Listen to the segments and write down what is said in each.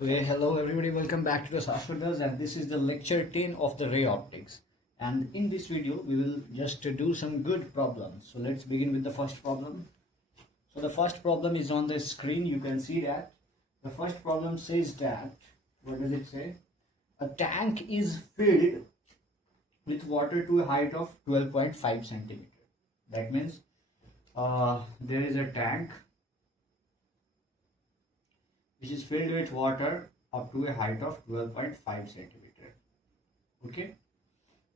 Hello everybody, welcome back to the Softwares, and this is the lecture 10 of the ray optics. And in this video we will just do some good problems. So let's begin with the first problem. So the first problem is on the screen. You can see that the first problem says that, what does it say? A tank is filled with water to a height of 12.5 centimeter. That means there is a tank which is filled with water up to a height of 12.5 centimeter. Okay,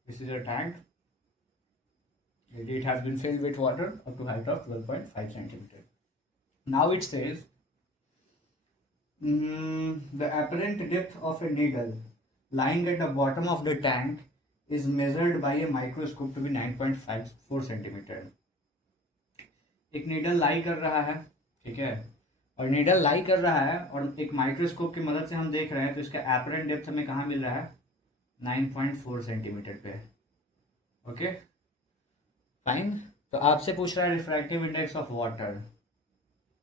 this is a tank. It has been filled with water up to height of 12.5 centimeter. Now it says the apparent depth of a needle lying at the bottom of the tank is measured by a microscope to be 9.54 centimeter. एक needle लाई कर रहा है, ठीक है, और needle लाई कर रहा है और एक माइक्रोस्कोप की मदद से हम देख रहे हैं, तो इसका एपरेंट डेप्थ हमें कहाँ मिल रहा है? 9.4 सेंटीमीटर पे. Okay fine. तो आपसे पूछ रहा है रिफ्रैक्टिव इंडेक्स ऑफ वाटर,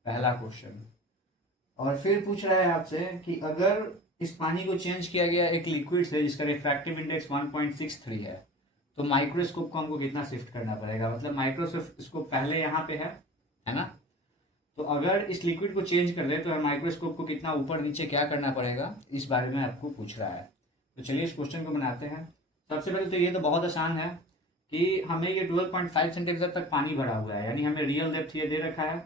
पहला क्वेश्चन. और फिर पूछ रहा है आपसे कि अगर इस पानी को चेंज किया गया एक लिक्विड से जिसका रिफ्रैक्टिव इंडेक्स 1.63 है, तो माइक्रोस्कोप को हमको कितना शिफ्ट करना पड़ेगा? मतलब माइक्रोस्कोप पहले यहाँ पे है ना? तो अगर इस लिक्विड को चेंज कर दे तो माइक्रोस्कोप को कितना ऊपर नीचे क्या करना पड़ेगा, इस बारे में आपको पूछ रहा है. तो चलिए इस क्वेश्चन को बनाते हैं. सबसे पहले तो ये तो बहुत आसान है कि हमें ये 12.5 सेंटीमीटर तक पानी भरा हुआ है, यानी हमें रियल डेप्थ ये दे रखा है.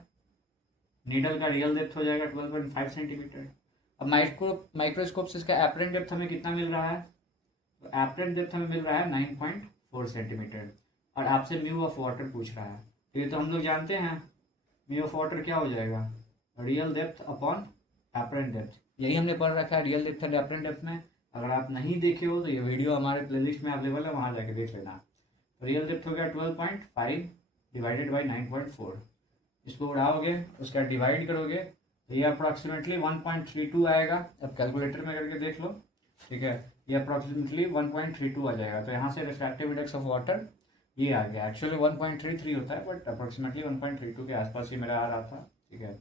नीडल का रियल डेप्थ हो जाएगा 12.5 सेंटीमीटर. अब माइक्रोस्कोप से इसका एपरेंट डेप्थ हमें कितना मिल रहा है? तो एपरेंट डेप्थ हमें मिल रहा है 9.4 सेंटीमीटर. और आपसे म्यू ऑफ वाटर पूछ रहा है. तो ये तो हम लोग जानते हैं, म्यू ऑफ वाटर क्या हो जाएगा? Real depth upon apparent depth. यही हमने पढ़ रखा है real depth and apparent depth में. अगर आप नहीं देखे हो तो ये वीडियो हमारे प्लेलिस्ट में अवेलेबल है, वहाँ जाके देख लेना. तो रियल डेप्थ हो गया 12.5 डिवाइडेड बाई 9.4. इसको उड़ाओगे, उसका डिवाइड करोगे तो ये अप्रॉक्सीमेटली 1.32 आएगा. अब कैलकुलेटर में करके देख लो, ठीक है, ये अप्रॉक्सीमेटली 1.32 आ जाएगा. तो यहाँ से रिफ्रैक्टिव इंडेक्स ऑफ वाटर ये आ गया. एक्चुअली 1.33 होता है, बट अप्रोक्सीमेटली 1.32 के आसपास ही मेरा आ रहा था, ठीक है.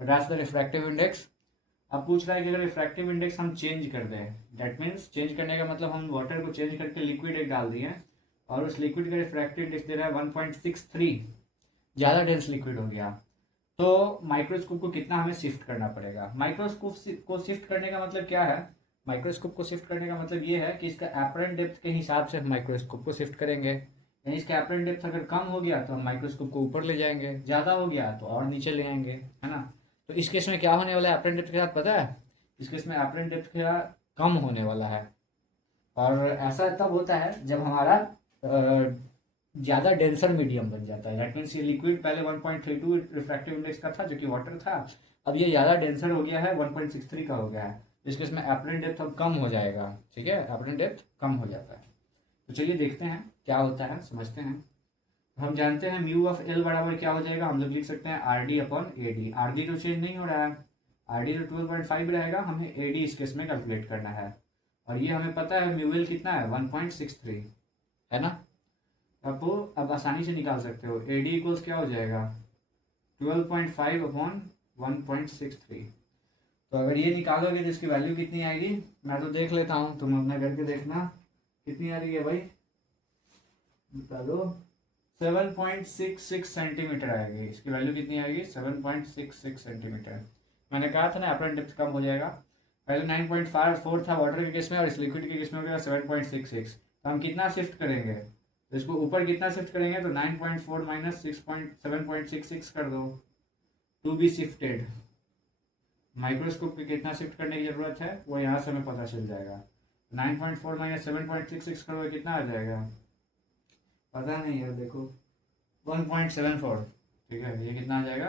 That's the refractive index. अब पूछ रहा है कि अगर रिफ्रैक्टिव इंडेक्स हम चेंज कर दें, दैट मीन्स चेंज करने का मतलब हम वाटर को चेंज करके लिक्विड एक डाल दिए और उस लिक्विड का रिफ्रैक्टिव इंडेक्स दे रहा है 1.63, ज़्यादा डेंस लिक्विड हो गया, तो माइक्रोस्कोप को कितना हमें शिफ्ट करना पड़ेगा? माइक्रोस्कोप को शिफ्ट करने का मतलब क्या है? माइक्रोस्कोप को शिफ्ट करने का मतलब ये है कि इसका एपरेंट डेप्थ के हिसाब से हम माइक्रोस्कोप को शिफ्ट करेंगे. यानी इसका एपरेंट डेप्थ अगर कम हो गया तो हम माइक्रोस्कोप को ऊपर ले जाएंगे, ज़्यादा हो गया तो और नीचे ले आएंगे, है ना. तो इस केस में क्या होने वाला है एपरेंट डेप्थ के साथ, पता है? इस केस में एपरेंट डेप्थ का कम होने वाला है. और ऐसा तब होता है जब हमारा ज़्यादा डेंसर मीडियम बन जाता है. दैट मीन्स ये लिक्विड पहले 1.32 रिफ्रैक्टिव इंडेक्स का था जो कि वाटर था, अब ये ज़्यादा डेंसर हो गया है, 1.63 का हो गया है. इस केस में एपरेंट डेप्थ अब कम हो जाएगा, ठीक है, एपरेंट डेप्थ कम हो जाता है. तो चलिए देखते हैं क्या होता है, समझते हैं. हम जानते हैं म्यू ऑफ एल बराबर क्या हो जाएगा? हम लोग लिख सकते हैं R D upon A D. R D तो चेंज नहीं हो रहा है, आर डी तो 12.5 रहेगा, हमें ए डी इस केस में कैलकुलेट करना है. और ये हमें पता है म्यू एल कितना है? 1.63, है ना. अब आसानी से निकाल सकते हो. ए डी इक्वल्स क्या हो जाएगा? 12.5 अपॉन 1.63. तो अगर ये निकालोगे तो इसकी वैल्यू कितनी आएगी? मैं तो देख लेता हूँ, तुम अपना करके देखना कितनी आ रही है भाई, बता दो. 7.66 सेंटीमीटर आएगी. इसकी वैल्यू कितनी आएगी? 7.66 सेंटीमीटर. मैंने कहा था ना एपरेंट डेप्थ कम हो जाएगा. पहले 9.54 था वाटर के केस में और इस लिक्विड के केस में हो गया 7.66. तो हम कितना शिफ्ट करेंगे? तो इसको ऊपर कितना शिफ्ट करेंगे? तो 9.4 माइनस 7.66 कर दो, टू बी शिफ्टेड. माइक्रोस्कोप पे कितना शिफ्ट करने की जरूरत है वो यहाँ से हमें पता चल जाएगा. 9.4 माइनस 7.66 करोगे कितना आ जाएगा? पता नहीं यार, देखो 1.74, ठीक है. ये कितना आ जाएगा?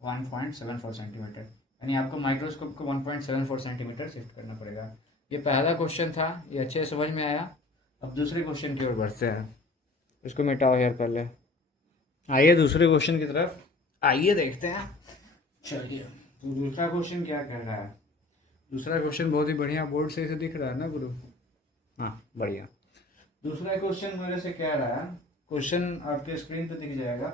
1.74 सेंटीमीटर. यानी आपको माइक्रोस्कोप को 1.74 सेंटीमीटर शिफ्ट करना पड़ेगा. ये पहला क्वेश्चन था, ये अच्छे से समझ में आया. अब दूसरे क्वेश्चन की ओर बढ़ते हैं. इसको मिटाओ यार पहले. आइए दूसरे क्वेश्चन की तरफ आइए, देखते हैं. चलिए, तो दूसरा क्वेश्चन क्या कह रहा है? दूसरा क्वेश्चन बहुत ही बढ़िया, बोर्ड से इसे दिख रहा है ना गुरु? हाँ बढ़िया. दूसरा क्वेश्चन मेरे से कह रहा है, क्वेश्चन आपके स्क्रीन पे दिख जाएगा.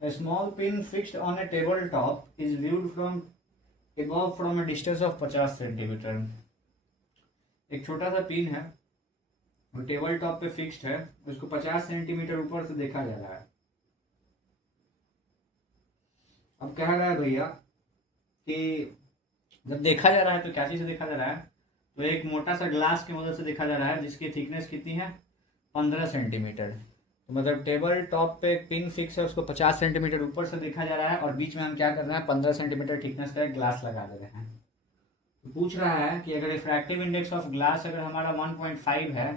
A small pin fixed on a table top is viewed from above from a distance of 50 centimetre. एक छोटा सा पिन है, वो टेबल टॉप पे फिक्स्ड है, उसको 50 सेंटीमीटर ऊपर से देखा जा रहा है। अब कह रहा है भैया कि जब देखा जा रहा है तो क्या चीज़ से देखा जा रहा है, तो एक मोटा सा ग्लास की मदद से देखा जा रहा है जिसकी थिकनेस कितनी है, 15 सेंटीमीटर। तो मतलब टेबल टॉप पे एक पिन फिक्स है, उसको 50 सेंटीमीटर ऊपर से देखा जा रहा है और बीच में हम क्या कर रहे हैं, 15 सेंटीमीटर थिकनेस का एक ग्लास लगा दे रहे हैं। तो पूछ रहा है कि अगर रिफ्रैक्टिव इंडेक्स ऑफ ग्लास अगर हमारा 1.5 है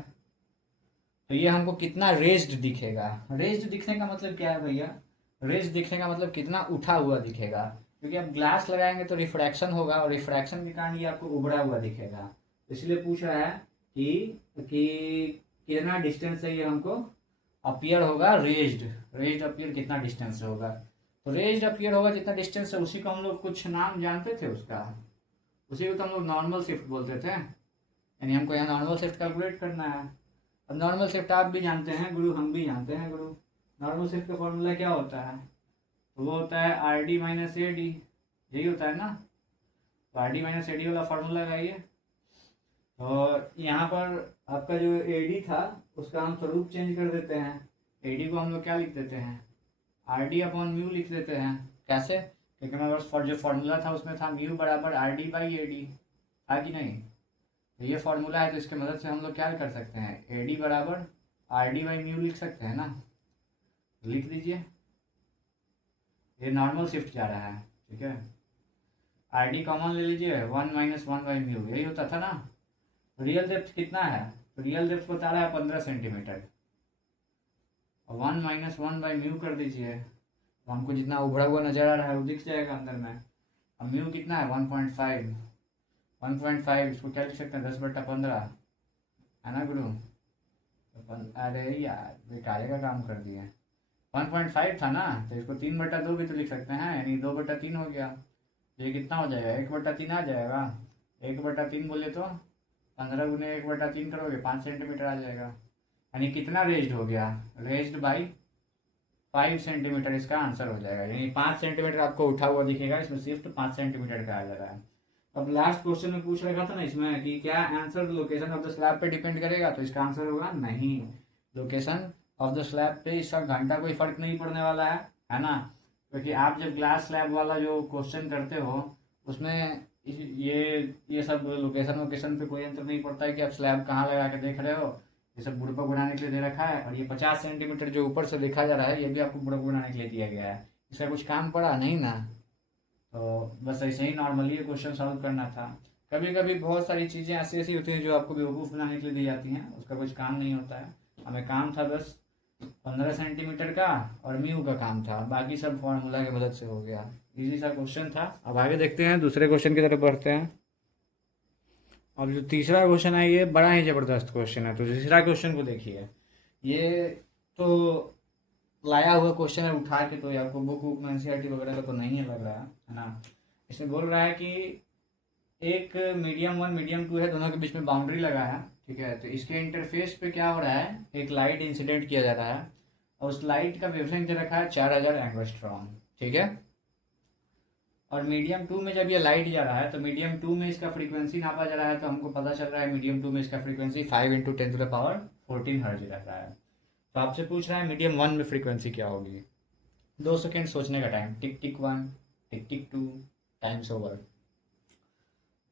तो ये हमको कितना रेज्ड दिखेगा। रेज्ड दिखने का मतलब क्या है भैया, रेज्ड दिखने का मतलब कितना उठा हुआ दिखेगा, क्योंकि आप ग्लास लगाएंगे तो रिफ्रैक्शन होगा और रिफ्रैक्शन के कारण ये आपको उभरा हुआ दिखेगा। इसलिए पूछ रहा है कि कितना डिस्टेंस से ये हमको अपीयर होगा, रेज्ड रेज्ड अपीयर कितना डिस्टेंस से होगा। तो रेज्ड अपीयर होगा जितना डिस्टेंस से, उसी को हम लोग कुछ नाम जानते थे उसका, उसी को तो हम लोग नॉर्मल शिफ्ट बोलते थे। यानी हमको यहाँ नॉर्मल शिफ्ट कैलकुलेट करना है। अब नॉर्मल शिफ्ट आप भी जानते हैं गुरु, हम भी जानते हैं गुरु। नॉर्मल शिफ्ट का फॉर्मूला क्या होता है, तो वो होता है R D minus A D, यही होता है ना। तो R D minus A D वाला फॉर्मूला लगाइए। और यहाँ पर आपका जो ए डी था उसका हम स्वरूप चेंज कर देते हैं। ए डी को हम लोग क्या लिख देते हैं, आर डी अपॉन म्यू लिख देते हैं। कैसे, क्योंकि हमारे पास जो फॉर्मूला था उसमें था म्यू बराबर R D by A D, था कि नहीं। तो ये फॉर्मूला है, तो इसके मदद से हम लोग क्या कर सकते हैं, ए डी बराबर आर डी बाई म्यू लिख सकते हैं ना। लिख दीजिए, ये नॉर्मल शिफ्ट जा रहा है, ठीक है। आर डी कॉमन ले लीजिए, 1 माइनस 1 बाई म्यू, यही होता था ना। रियल डेप्थ कितना है, तो रियल डेप्थ बता रहा है 15 सेंटीमीटर, और 1 माइनस 1 बाई म्यू कर दीजिए, तो हमको जितना उभरा हुआ नजर आ रहा है वो दिख जाएगा अंदर में। अब म्यू कितना है, 1.5, 1.5 इसको क्या लिख सकते हैं, 10/15, है ना गुरु। अरे यार बेकारे का काम कर दिए, 1.5 था ना, तो इसको 3/2 भी तो लिख सकते हैं, यानी 2/3 हो गया। ये कितना हो जाएगा, 1/3 आ जाएगा। 1/3 बोले तो 15 गुने 1/3 करोगे 5 सेंटीमीटर आ जाएगा। यानी कितना रेज्ड हो गया, रेज्ड बाई 5 सेंटीमीटर इसका आंसर हो जाएगा। यानी 5 सेंटीमीटर आपको उठा हुआ दिखेगा, इसमें शिफ्ट 5 सेंटीमीटर का आ जा रहा है। अब लास्ट क्वेश्चन में पूछ रखा था ना इसमें कि क्या answer location of the slab पे डिपेंड करेगा, तो इसका आंसर होगा नहीं। लोकेशन ऑफ द स्लैब पे इसका घंटा कोई फर्क नहीं पड़ने वाला है ना। क्योंकि आप जब ग्लास स्लैब वाला जो क्वेश्चन करते हो उसमें ये सब लोकेशन वोकेशन पे कोई अंतर नहीं पड़ता है कि आप स्लैब कहाँ लगा के देख रहे हो। ये सब बुड़बक बनाने के लिए दे रखा है, और ये 50 सेंटीमीटर जो ऊपर से देखा जा रहा है ये भी आपको बुड़बक बनाने के लिए दिया गया है। इसका कुछ काम पड़ा नहीं ना। तो बस ऐसे ही नॉर्मली ये क्वेश्चन सॉल्व करना था। कभी कभी बहुत सारी चीज़ें ऐसी ऐसी होती हैं जो आपको बेवकूफ़ बनाने के लिए दी जाती हैं, उसका कुछ काम नहीं होता है। हमें काम था बस 15 सेंटीमीटर का, और म्यू का काम था, बाकी सब फॉर्मूला की मदद से हो गया। इजी सा क्वेश्चन था। अब आगे देखते हैं, दूसरे क्वेश्चन की तरफ बढ़ते हैं। अब जो तीसरा क्वेश्चन है ये बड़ा ही ज़बरदस्त क्वेश्चन है। तो तीसरा क्वेश्चन को देखिए, ये तो लाया हुआ क्वेश्चन है उठा के, तो आपको बुक बुक में एनसीईआरटी वगैरह का तो नहीं है लग रहा है ना। इसमें बोल रहा है कि एक मीडियम 1 मीडियम 2 है, दोनों के बीच में बाउंड्री लगा है, ठीक है। तो इसके इंटरफेस पे क्या हो रहा है, एक लाइट इंसिडेंट किया जा रहा है, और उस लाइट का वेवलेंथ दे रखा है 4000 एंगस्ट्रॉम, ठीक है। और मीडियम 2 में जब ये लाइट जा रहा है तो मीडियम 2 में इसका फ्रीक्वेंसी नापा जा रहा है, तो हमको पता चल रहा है मीडियम 2 में इसका फ्रीक्वेंसी 5 × 10⁻14 हर्ज रहता है। तो आपसे पूछ रहा है मीडियम 1 में फ्रीक्वेंसी क्या होगी। 2 सेकेंड सोचने का टाइम, टिक टिक 1, टिक टिक 2, टाइम्स ओवर।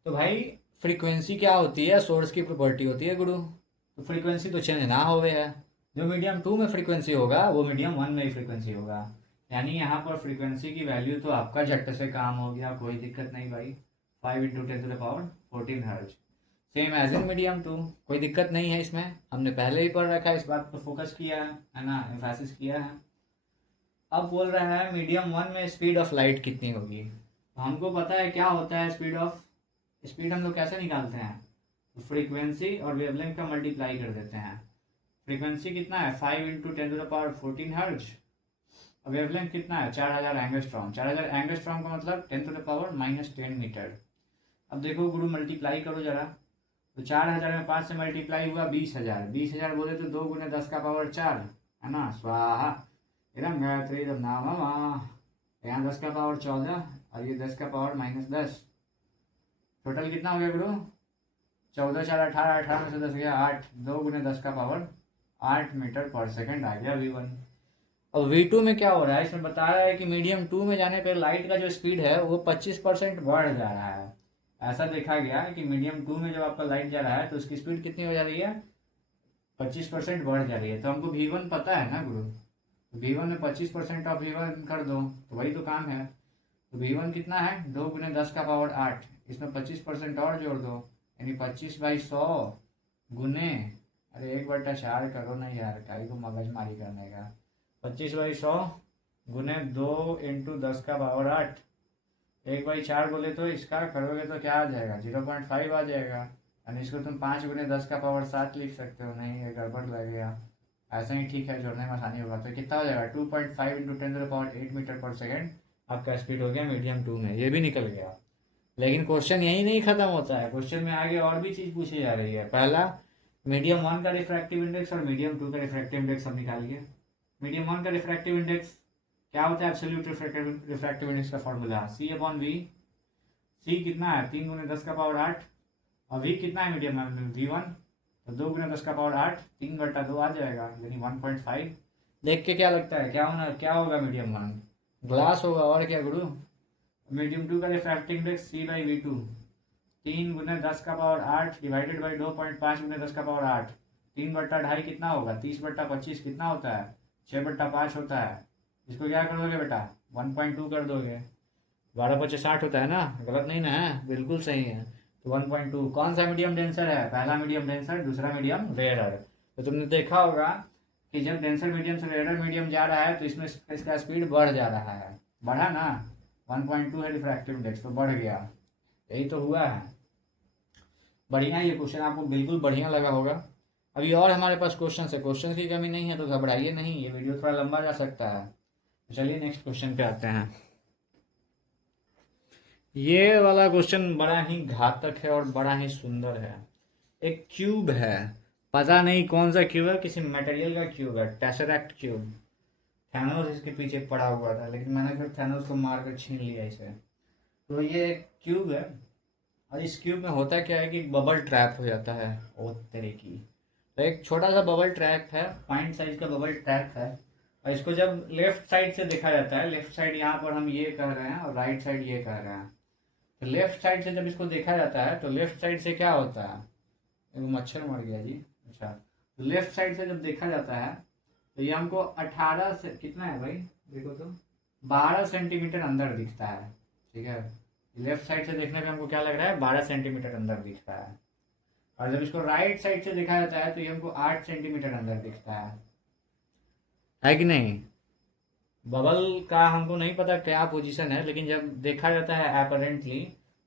तो भाई फ्रीक्वेंसी क्या होती है, सोर्स की प्रॉपर्टी होती है गुरु। तो फ्रीक्वेंसी तो चेंज ना हो है, जो मीडियम 2 में फ्रीक्वेंसी होगा वो मीडियम 1 में ही फ्रीक्वेंसी होगा। यानी यहाँ पर फ्रीक्वेंसी की वैल्यू तो आपका झट से काम हो गया, कोई दिक्कत नहीं भाई। 5 × 10⁻14 हर्ज, सेम एज इन मीडियम 2, कोई दिक्कत नहीं है इसमें। हमने पहले ही पढ़ रखा है, इस बात पर फोकस किया है ना, एम्फेसिस किया है। अब बोल रहा है मीडियम 1 में स्पीड ऑफ लाइट कितनी होगी। तो हमको पता है क्या होता है स्पीड हम लोग कैसे निकालते हैं, तो फ्रीक्वेंसी और वेवलेंथ का मल्टीप्लाई कर देते हैं। फ्रीक्वेंसी कितना है, 5 × 10⁻14 हर्ज, और वेवलेंथ कितना है, 4000 एंगस्ट्रॉम। 4000 एंगस्ट्रॉम का मतलब 10⁻−10 मीटर। अब देखो गुरु मल्टीप्लाई करो जरा, तो 4000 में 5 से मल्टीप्लाई हुआ 20,000, 20,000 बोले तो 2 × 10⁻4 है ना, स्वाहा। इधम गायत्री इधम नाम, यहाँ 10⁻14 और ये 10⁻−10, टोटल कितना हो गया गुरु? 14 4 18, 18 में से 10 गया 8, 2 गुने 10 का पावर 8 मीटर पर सेकंड आ गया V1। और V2 में क्या हो रहा है, इसमें बता रहा है कि मीडियम 2 में जाने पर लाइट का जो स्पीड है वो 25% बढ़ जा रहा है। ऐसा देखा गया कि मीडियम 2 में जब आपका लाइट जा रहा है तो उसकी स्पीड कितनी हो जा रही है? 25% बढ़ जा रही है। तो हमको V1 पता है ना गुरु, तो V1 में 25% ऑफ V1 कर दो तो वही तो काम है। तो V1 कितना है? 2 गुने 10 का पावर 8, इसमें 25% और जोड़ दो, यानी 25/100 गुने, अरे 1/4 करो ना यार, काई को मगजमारी करने का। 25/100 गुने 2 इंटू 10 का पावर 8, 1/4 बोले तो इसका करोगे तो क्या आ जाएगा? 0.5 आ जाएगा। यानी इसको तुम 5 गुने 10 का पावर 7 लिख सकते हो। नहीं, ये गड़बड़ लगेगा, ऐसा ही ठीक है, जोड़ने में आसानी होगा। तो कितना हो जाएगा? 2.5 इंटू 10⁸ मीटर पर सेकेंड आपका स्पीड हो गया मीडियम 2 में। ये भी निकल गया। लेकिन क्वेश्चन यही नहीं खत्म होता है, क्वेश्चन में आगे और भी चीज पूछी जा रही है। पहला, मीडियम 1 का रिफ्रैक्टिव इंडेक्स और मीडियम 2 का रिफ्रैक्टिव इंडेक्स हम निकालिए। मीडियम 1 का रिफ्रैक्टिव इंडेक्स क्या होता है? एब्सोल्यूट रिफ्रैक्टिव इंडेक्स का फॉर्मूला C/V। C कितना है? 3 गुने 10 का पावर 8, और V कितना है मीडियम में? V1, तो 2 गुने 10 का पावर 8, 3/2 आ जाएगा, यानी 1.5। देख के क्या लगता है, क्या होगा मीडियम 1? ग्लास होगा, और क्या गुरु? मीडियम 2 का रिफ्रैक्टिव इंडेक्स C/V2, 3 गुने 10 का पावर 8 डिवाइडेड बाई 2.5 गुने 10 का पावर 8, 3/2 कितना होगा? 30/25 कितना होता है? 6/5 होता है। इसको क्या कर दोगे बेटा? 1.2 कर दोगे। 12/5 होता है ना, गलत नहीं ना है, बिल्कुल सही है। तो 1.2 कौन सा मीडियम डेंसर है? पहला मीडियम डेंसर, दूसरा मीडियम रेयरर। तो तुमने देखा होगा कि जब डेंसर मीडियम से रेयरर मीडियम जा रहा है तो इसमें इसका स्पीड बढ़ जा रहा है, बढ़ा ना? 1.2 है रिफ्रैक्टिव इंडेक्स, तो बढ़ गया, यही तो हुआ है। बढ़िया, ये क्वेश्चन आपको बिल्कुल बढ़िया लगा होगा। अभी और हमारे पास क्वेश्चन है, क्वेश्चन की कमी नहीं है, तो घबराइए नहीं, ये वीडियो थोड़ा लंबा जा सकता है। चलिए नेक्स्ट क्वेश्चन पे आते हैं। ये वाला क्वेश्चन बड़ा ही घातक है और बड़ा ही सुंदर है। एक क्यूब है, पता नहीं कौन सा क्यूब है, किसी मटेरियल का क्यूब है, टेसरैक्ट क्यूब। थैनोस इसके पीछे पड़ा हुआ था, लेकिन मैंने फिर थैनोस को मार कर छीन लिया इसे। तो ये एक क्यूब है, और इस क्यूब में होता क्या है कि बबल ट्रैप हो जाता है। ओ तेरे की, तो एक छोटा सा बबल ट्रैप है, पॉइंट साइज का बबल ट्रैप है। और इसको जब लेफ्ट साइड से देखा जाता है, लेफ्ट साइड यहाँ पर हम ये कह रहे हैं और राइट साइड ये कह रहे हैं, तो लेफ्ट साइड से जब इसको देखा जाता है तो लेफ्ट साइड से क्या होता है? एक मच्छर मर गया जी। अच्छा, तो लेफ्ट साइड से जब देखा जाता है तो ये हमको 18 से कितना है भाई, देखो तो 12 सेंटीमीटर अंदर दिखता है। ठीक है, लेफ्ट साइड से देखने पे हमको क्या लग रहा है? 12 सेंटीमीटर अंदर दिख रहा है। और जब इसको राइट साइड से देखा जाता है तो ये हमको 8 सेंटीमीटर अंदर दिखता है कि नहीं? बबल का हमको नहीं पता क्या पोजीशन है, लेकिन जब देखा जाता है अपेरेंटली,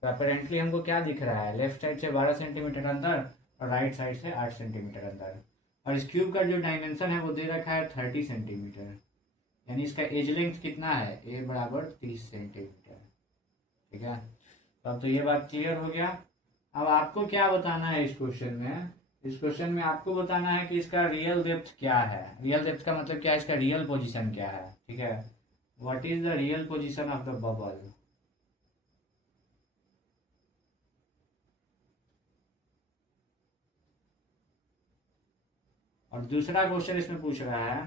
तो अपेरेंटली हमको क्या दिख रहा है? लेफ्ट साइड से 12 सेंटीमीटर अंदर और राइट साइड से 8 सेंटीमीटर अंदर। और इस क्यूब का जो डायमेंशन है वो दे रखा है 30 सेंटीमीटर, यानी इसका एज लेंथ कितना है? ए बराबर 30 सेंटीमीटर। ठीक है, तो अब तो ये बात क्लियर हो गया। अब आपको क्या बताना है इस क्वेश्चन में? इस क्वेश्चन में आपको बताना है कि इसका रियल डेप्थ क्या है। रियल डेप्थ का मतलब क्या है? इसका रियल पोजीशन क्या है। ठीक है, what is the real position of the bubble. और दूसरा क्वेश्चन इसमें पूछ रहा है,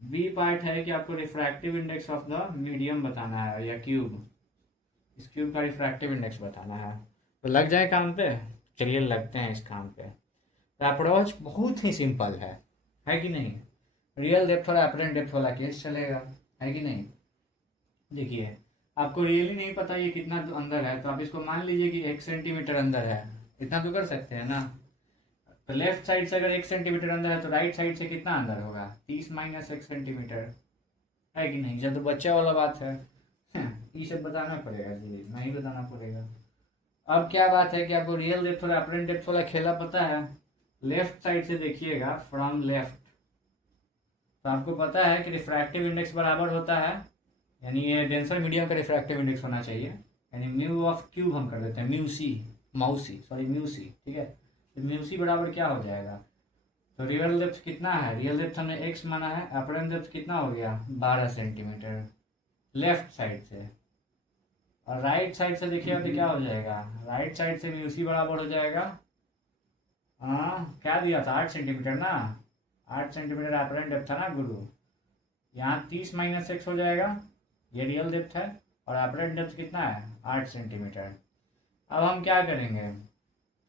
बी पार्ट है कि आपको refractive index of the medium बताना है या क्यूब। इस क्यूब का रिफ्रैक्टिव इंडेक्स बताना है। तो लग जाए काम पे? चलिए लगते हैं इस काम पे। तो अप्रोच बहुत ही सिंपल है कि नहीं? रियल डेप्थ और अपरेंट डेप्थ वाला केस चलेगा, है कि नहीं? देखिए, आपको रियली नहीं पता ये कितना अंदर है, तो आप इसको मान लीजिए कि 1 सेंटीमीटर अंदर है। इतना तो कर सकते हैं ना? तो लेफ्ट साइड से अगर 1 सेंटीमीटर अंदर है तो राइट साइड से कितना अंदर होगा? 30 माइनस 1 सेंटीमीटर, है कि नहीं? जब तो बच्चे वाला बात है, ये सब बताना पड़ेगा जी, नहीं बताना पड़ेगा। अब क्या बात है कि आपको रियल डेप्थ और अपरेंट डेप्थ वाला खेला पता है। लेफ्ट साइड से देखिएगा, फ्रॉम लेफ्ट, तो आपको पता है कि रिफ्रैक्टिव इंडेक्स बराबर होता है, यानी ये डेंसर मीडियम का रिफ्रैक्टिव इंडेक्स होना चाहिए, यानी म्यू ऑफ क्यूब हम कर देते हैं, म्यू सी। ठीक है, तो म्यू सी बराबर क्या हो जाएगा? तो रियल डेप्थ कितना है? रियल डेप्थ हमने एक्स माना है, अपरेंट डेप्थ कितना हो गया? 12 सेंटीमीटर लेफ्ट साइड से। और राइट साइड से देखिएगा तो क्या हो जाएगा, राइट साइड से म्यू सी बराबर हो जाएगा, हाँ क्या दिया था 8 सेंटीमीटर ना, 8 सेंटीमीटर एपरेंट डेप्थ था ना गुरु। यहाँ 30 माइनस एक्स हो जाएगा, ये रियल डेप्थ है, और एपरेंट डेप्थ कितना है 8 सेंटीमीटर। अब हम क्या करेंगे,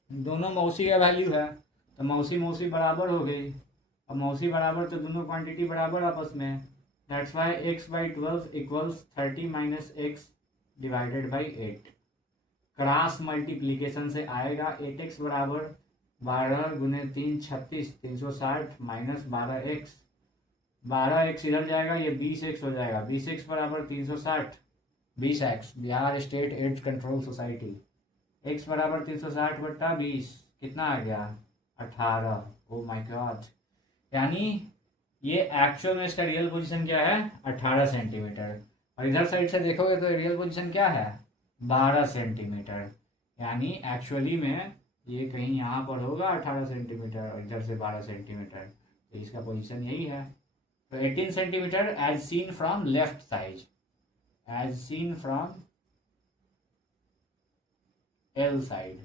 दोनों मौसी का वैल्यू है तो मौसी मौसी बराबर हो गई। अब मौसी बराबर तो दोनों क्वांटिटी बराबर आपस में, that's why x by 12 equals 30 minus x divided by 8। Cross multiplication से आएगा 8x बराबर 12 गुने 3 36 360 माइनस 12x, 12x इधर जाएगा, ये 20x हो जाएगा, 20x बराबर 360, 20x Bihar state AIDS control society, x बराबर 360 बट्टा 20 कितना आ गया 18। ओ माय गॉड, यानी ये एक्चुअल में इसका रियल पोजीशन क्या है 18 सेंटीमीटर, और इधर साइड से देखोगे तो रियल पोजीशन क्या है 12 सेंटीमीटर, यानी एक्चुअली में ये कहीं यहाँ पर होगा 18 सेंटीमीटर और इधर से 12 सेंटीमीटर, तो इसका पोजीशन यही है। तो 18 centimetre as seen from left side, as seen from L side,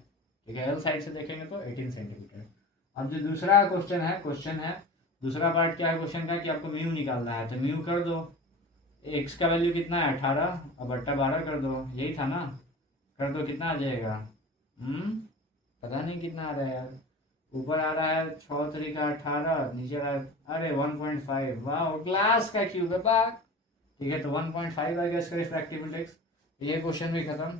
ठीक है, एल साइड से देखेंगे तो 18 सेंटीमीटर। अब जो दूसरा क्वेश्चन है दूसरा पार्ट क्या है क्वेश्चन का कि आपको म्यू निकालना है, तो म्यू कर दो, एक्स का वैल्यू कितना है 18 और बट्टा 12 कर दो, यही था ना, कर दो कितना आ जाएगा, पता नहीं कितना आ रहा है यार, ऊपर आ रहा है 6 3 18, नीचे आ रहा है अरे 1.5, वाह ग्लास का क्यूब है बाक, ठीक है, तो 1.5 आएगा इसका रिफ्रैक्टिव इंडेक्स। ये क्वेश्चन भी खत्म।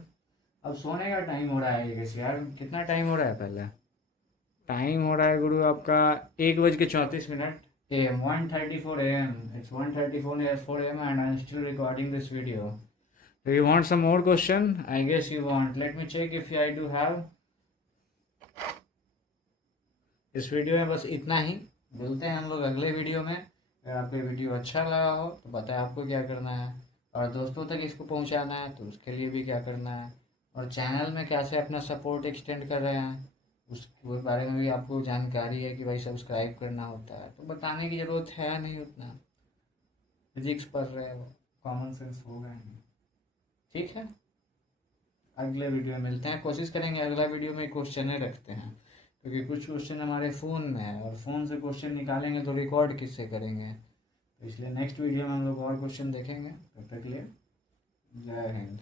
अब सोने का टाइम हो रहा है कैसे यार, कितना टाइम हो रहा है, पहले टाइम हो रहा है गुरु आपका 1:34 AM, 1:34 AM, it's 1:34 AM and I'm still recording this video. Do you want some more question? I guess you want. Let me check if I do have. इस वीडियो में बस इतना ही, मिलते हैं हम लोग अगले वीडियो में। अगर आपको वीडियो अच्छा लगा हो तो बताएं आपको क्या करना है, और दोस्तों तक इसको पहुंचाना है तो उसके लिए भी क्या करना है, और चैनल में कैसे अपना सपोर्ट एक्सटेंड कर रहे हैं उस बारे में भी आपको जानकारी है कि भाई सब्सक्राइब करना होता है, तो बताने की ज़रूरत है नहीं उतना, फिजिक्स पढ़ रहे हो कॉमन सेंस होगा नहीं, ठीक है। अगले वीडियो में मिलते हैं, कोशिश करेंगे अगला वीडियो में क्वेश्चन रखते हैं, क्योंकि कुछ क्वेश्चन हमारे फ़ोन में है और फ़ोन से क्वेश्चन निकालेंगे तो रिकॉर्ड किससे करेंगे, तो इसलिए नेक्स्ट वीडियो में हम लोग और क्वेश्चन देखेंगे। तब तक के लिए जय हिंद।